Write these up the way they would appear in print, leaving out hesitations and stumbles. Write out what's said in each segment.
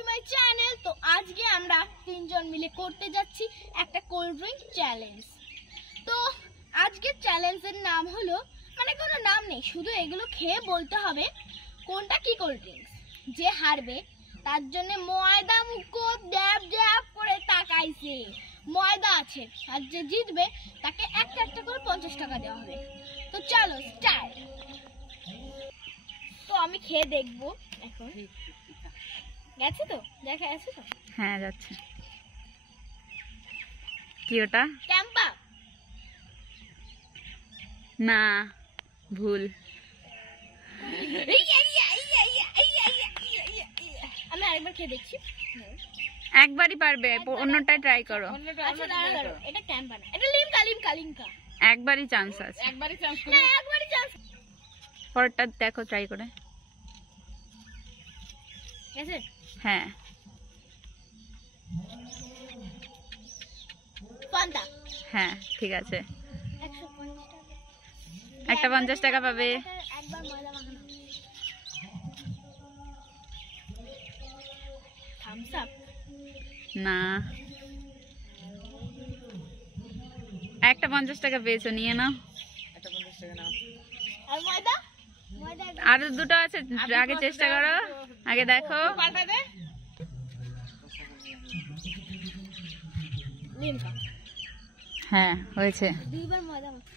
To my channel. তো আজকে আমরা তিনজন মিলে করতে যাচ্ছি একটা কোল্ড ড্রিঙ্ক চ্যালেঞ্জ। তো আজকের চ্যালেঞ্জের নাম হলো, মানে কোনো নাম নেই, শুধু এগুলো খেয়ে বলতে হবে কোনটা কি কোল্ড ড্রিঙ্কস। যে হারবে তার জন্য ময়দা মুখো ড্যাব ড্যাব করে তাকাইছে, ময়দা আছে। আর যে জিতবে তাকে একটা একটা করে 50 টাকা দেওয়া হবে। তো চলো স্টার্ট। তো আমি খেয়ে দেখবো এখন। গেছে তো, দেখা যাচ্ছে তো? হ্যাঁ যাচ্ছে। কি ওটা? ক্যাম্পা? না, ভুল। আমি আরেকবার খেয়ে দেখছি। একবারই পারবে, অন্যটা ট্রাই করো। আচ্ছা দাঁড়াও, এটা ক্যাম্পা না, এটা লিমকা লিমকা লিমকা। একবারই চান্স আছে, একবারই চান্স। পরেরটা দেখো ট্রাই করে। গেছে? হ্যাঁ। ফান্টা? হ্যাঁ ঠিক আছে, 150 টাকা। একটা 50 টাকা পাবে। একবার ময়দা মাখানো। Thums Up? না, একটা 50 টাকা পেয়েছো, নিয়ে নাও। আর ময়দা? ময়দা আরো দুটো আছে, আগে চেষ্টা করো, আগে দেখো। লিমকা। হ্যাঁ হয়েছে। দুইবার ময়দা মাখা।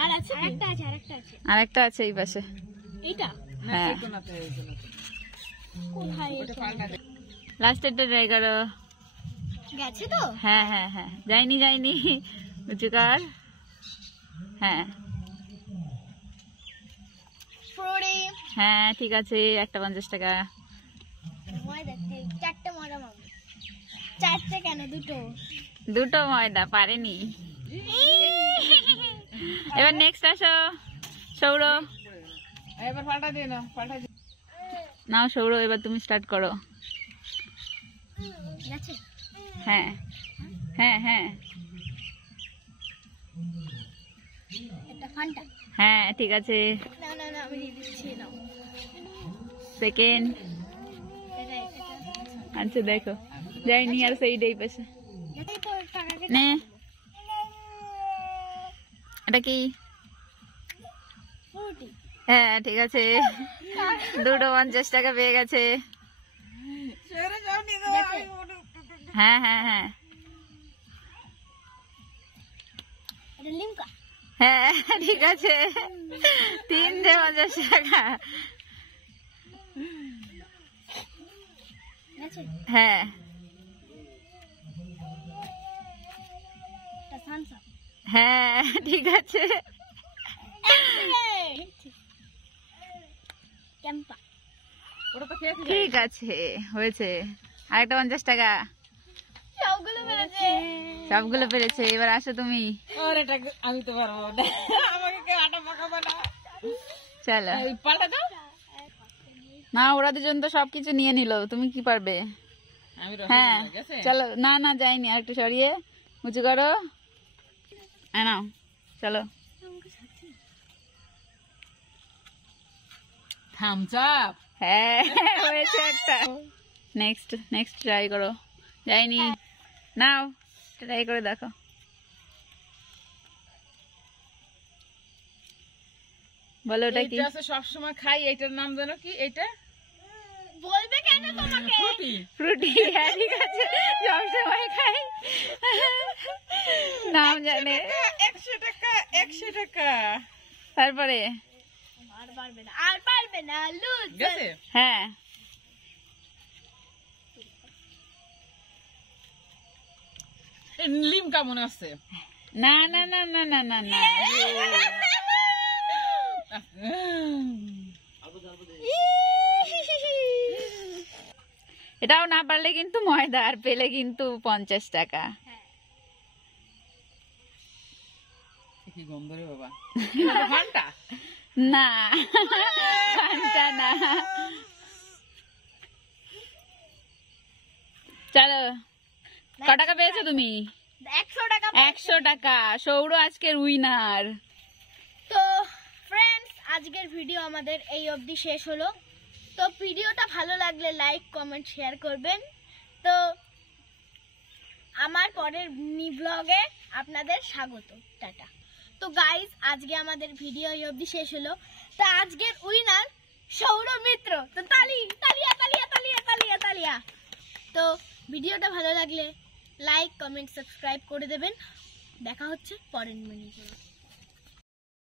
আর আছে? আরেকটা আছে, আরেকটা আছে। আরেকটা আছে এই পাশে। এইটা? হ্যাঁ, কোথায় এটা? লাস্টেরটা ট্রাই করো। গেছে তো? হ্যাঁ হ্যাঁ হ্যাঁ, যাইনি যাইনি, উঁচু কর। হ্যাঁ ফ্রুটি। হ্যাঁ ঠিক আছে, একটা 50 টাকা। ময়দা, চারটে ময়দা মাখবো। চারটে কেন, দুটো? দুটো ময়দা পারেনি। এবার নেক্সট আসো সৌর। এবার পাল্টা দিয়ে নাও, পাল্টা দিয়ে নাও সৌর, এবার তুমি স্টার্ট করো। গেছে? হ্যাঁ হ্যাঁ হ্যাঁ এটা ফান্টা? হ্যাঁ ঠিক আছে। না না না, আমি দিয়ে দিচ্ছি না। সেকেন্ড। এটা এটা আচ্ছা দেখো, যাইনি আর সেইটাই পাশে। এটাই তো টাকা কেটে। নে, এটা কি? ফ্রুটি। হ্যাঁ ঠিক আছে, দুটো 50 টাকা পেয়ে গেছে। সেরে যাও নিয়ে যাও। গেছে? হ্যাঁ হ্যাঁ হ্যাঁ এটা লিমকা? হ্যাঁ ঠিক আছে, 50 টাকা। গেছে? হ্যাঁ এটা সানসা? হ্যাঁ ঠিক আছে। ক্যাম্পা? ওটা তো খেয়েছি। ঠিক আছে, হয়েছে। আরেকটা 50 টাকা। সবগুলো বেড়েছে। সবগুলো পেরেছে, এবার আসো তুমি। ওরে এটা আমি তো পারবো না, আমাকে কেউ আটা পাকাবো না। চলো। এই পাল্টা দাও। না, ওরা দুজন তো সবকিছু নিয়ে নিল, তুমি কি পারবে? আমি হ্যাঁ রসগোল্লা গেছে। চলো। না না যাইনি, আর একটু সরিয়ে উঁচু করো। নাও চলো। Thums Up? হ্যাঁ হয়েছে একটা। নেক্সট নেক্সট ট্রাই করো। যাইনি, নাও ট্রাই করে দেখো। বলো ওটা কি? এইটা আছে সবসময় খাই, এইটার নাম জানো কি? এইটা বলবে কেন তোমাকে? ফ্রুটি। ফ্রুটি? হ্যাঁ ঠিক আছে, সবসময় খাই, নাম জানে। 100 টাকা 100 টাকা। তারপরে আর পারবে না, আর পারবে না, লুজ। গেছে? হ্যাঁ লিমকা মনে আছে। না না না না না না না, এটাও না পারলে কিন্তু ময়দা, আর পেলে কিন্তু 50 টাকা। কি গন্ধ রে বাবা। ফান্টা? না ফান্টা না। চলো, ক টাকা পেয়েছো তুমি? 100 টাকা। 100 টাকা। সৌর আজকের উইনার। তো ফ্রেন্ডস, আজকের ভিডিও আমাদের এই অবধি শেষ হলো। তো ভিডিওটা ভালো লাগলে লাইক কমেন্ট শেয়ার করবেন। তো আমার পরের মিনি ব্লগে আপনাদের স্বাগত। টাটা। তো গাইজ, আজকে আমাদের ভিডিও এই অবধি শেষ হলো। তো আজকের উইনার সৌরভ মিত্র। তো তালিয়া তালিয়া তালিয়া তালিয়া তালিয়া। তো ভিডিওটা ভালো লাগলে লাইক কমেন্ট সাবস্ক্রাইব করে দেবেন। দেখা হচ্ছে পরের মিনি ব্লগে।